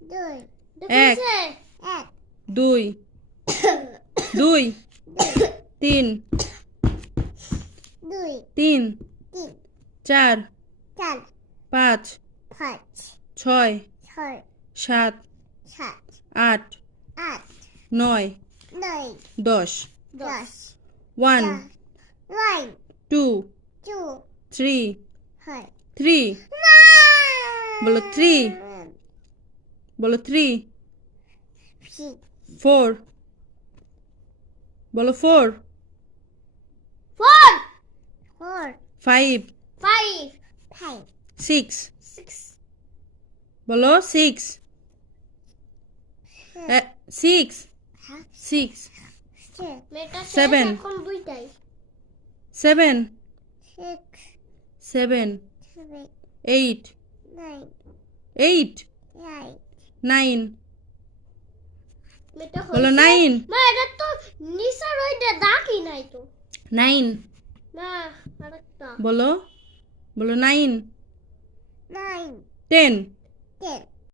দুই এক এক দুই দুই তিন দুই তিন তিন চার চার পাঁচ পাঁচ ছয় ছয় সাত সাত আট আট নয় নয় 10 দশ 1 ওয়ান 2 টু 3 হয় 3 বলো 3 বলো 3 4 বলো 4 four four 5 five five 6 six বলো 6 6 6 7 এখন দুইটাই 7 সিক্স 7 সেভেন 8 নাইন 8 নাইন 9 বলো 9 মা এটা তো নিসার ওইটা দাগই নাই তো 9 না আরেকটা বলো বলো 9 নাইন 10 টেন